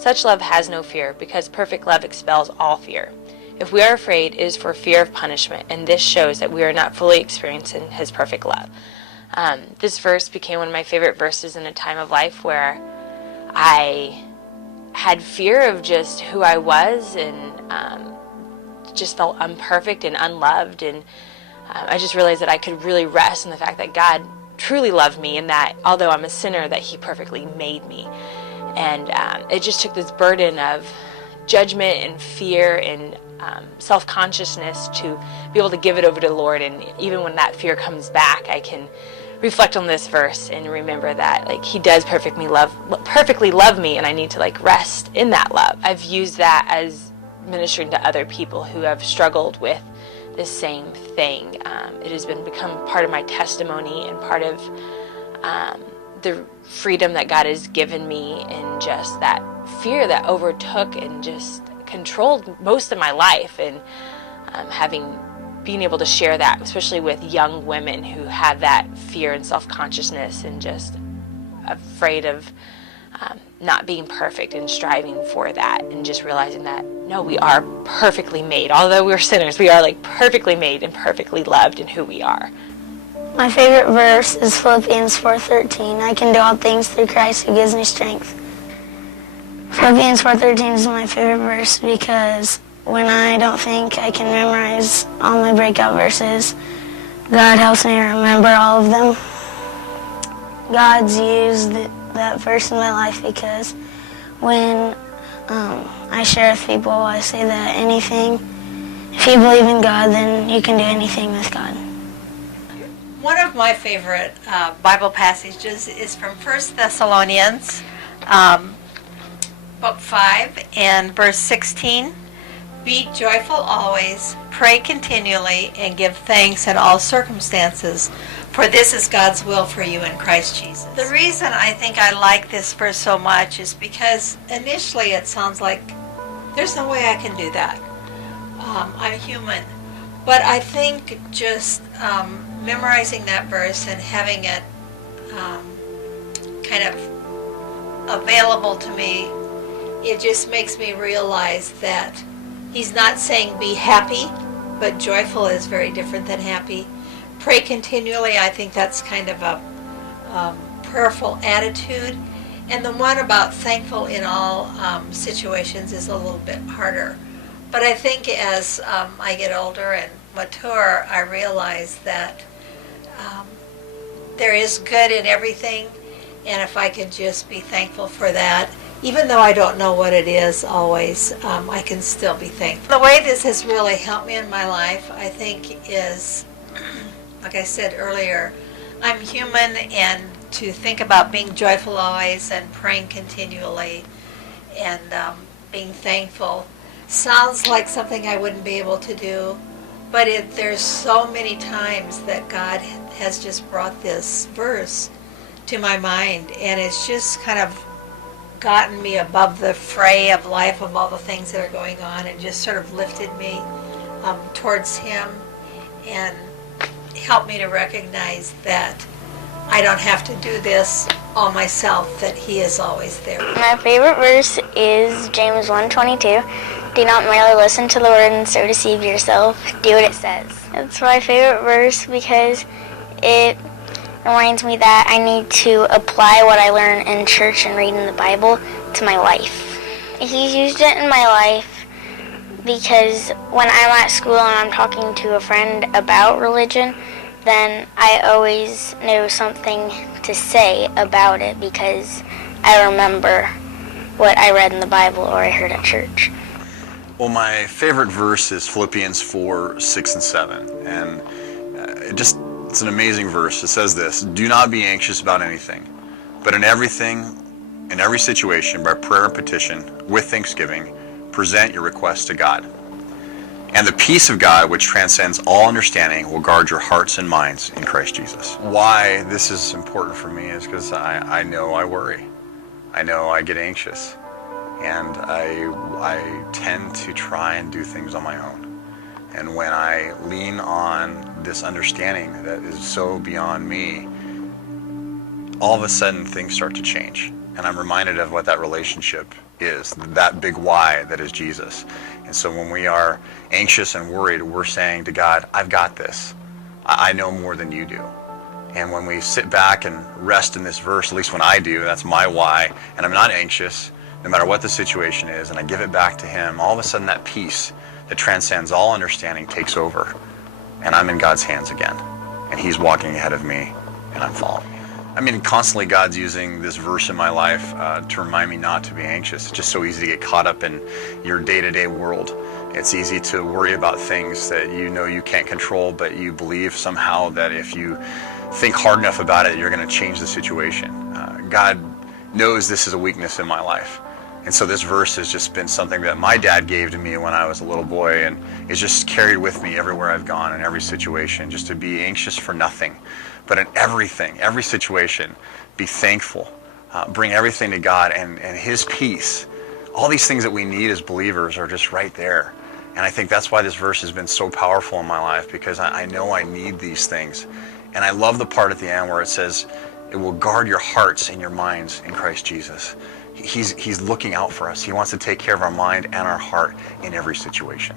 Such love has no fear, because perfect love expels all fear. If we are afraid, it is for fear of punishment, and this shows that we are not fully experiencing His perfect love. This verse became one of my favorite verses in a time of life where I had fear of just who I was, and just felt imperfect and unloved, and I just realized that I could really rest in the fact that God truly loved me, and that although I'm a sinner, that He perfectly made me. And it just took this burden of judgment and fear and self-consciousness to be able to give it over to the Lord. And even when that fear comes back, I can reflect on this verse and remember that He does perfectly love me, and I need to rest in that love. I've used that as ministering to other people who have struggled with the same thing. It has become part of my testimony and part of the freedom that God has given me, and just that fear that overtook and just controlled most of my life, and being able to share that, especially with young women who have that fear and self-consciousness and just afraid of not being perfect and striving for that, and just realizing that no, we are perfectly made. Although we're sinners, we are perfectly made and perfectly loved in who we are. My favorite verse is Philippians 4:13. I can do all things through Christ who gives me strength. Philippians 4:13 is my favorite verse because when I don't think I can memorize all my breakout verses, God helps me remember all of them. God's used that verse in my life because when I share with people, I say that if you believe in God, then you can do anything with God. One of my favorite Bible passages is from 1 Thessalonians, book 5 and verse 16. Be joyful always, pray continually, and give thanks in all circumstances, for this is God's will for you in Christ Jesus. The reason I think I like this verse so much is because initially it sounds like there's no way I can do that. I'm human. But I think just memorizing that verse and having it kind of available to me, it just makes me realize that He's not saying be happy, but joyful is very different than happy. Pray continually, I think that's kind of a prayerful attitude. And the one about thankful in all situations is a little bit harder. But I think as I get older and mature, I realize that there is good in everything, and if I can just be thankful for that, even though I don't know what it is always, I can still be thankful. The way this has really helped me in my life, I think, is, like I said earlier, I'm human, and to think about being joyful always and praying continually and being thankful sounds like something I wouldn't be able to do, but there's so many times that God has just brought this verse to my mind, and it's just kind of gotten me above the fray of life, of all the things that are going on, and just sort of lifted me towards Him and helped me to recognize that I don't have to do this all myself, that He is always there. My favorite verse is James 1:22. Do not merely listen to the word and so deceive yourself. Do what it says. It's my favorite verse because it reminds me that I need to apply what I learn in church and reading the Bible to my life. He's used it in my life because when I'm at school and I'm talking to a friend about religion, then I always know something to say about it because I remember what I read in the Bible or I heard at church. Well, my favorite verse is Philippians 4:6 and 7, and it's an amazing verse. It says this: do not be anxious about anything, but in every situation, by prayer and petition, with thanksgiving, present your requests to God. And the peace of God, which transcends all understanding, will guard your hearts and minds in Christ Jesus. Why this is important for me is because I know I worry. I know I get anxious. And I tend to try and do things on my own. And when I lean on this understanding that is so beyond me, all of a sudden things start to change. And I'm reminded of what that relationship is, that big why that is Jesus. And so when we are anxious and worried, we're saying to God, I've got this. I know more than you do. And when we sit back and rest in this verse, at least when I do, that's my why, and I'm not anxious, no matter what the situation is, and I give it back to him, all of a sudden that peace that transcends all understanding takes over. And I'm in God's hands again. And he's walking ahead of me, and I'm following. I mean, constantly God's using this verse in my life to remind me not to be anxious. It's just so easy to get caught up in your day-to-day world. It's easy to worry about things that you know you can't control, but you believe somehow that if you think hard enough about it, you're going to change the situation. God knows this is a weakness in my life. And so this verse has just been something that my dad gave to me when I was a little boy, and it's just carried with me everywhere I've gone, in every situation, just to be anxious for nothing. But in everything, every situation, be thankful. Bring everything to God and his peace. All these things that we need as believers are just right there. And I think that's why this verse has been so powerful in my life, because I know I need these things. And I love the part at the end where it says, it will guard your hearts and your minds in Christ Jesus. He's looking out for us. He wants to take care of our mind and our heart in every situation.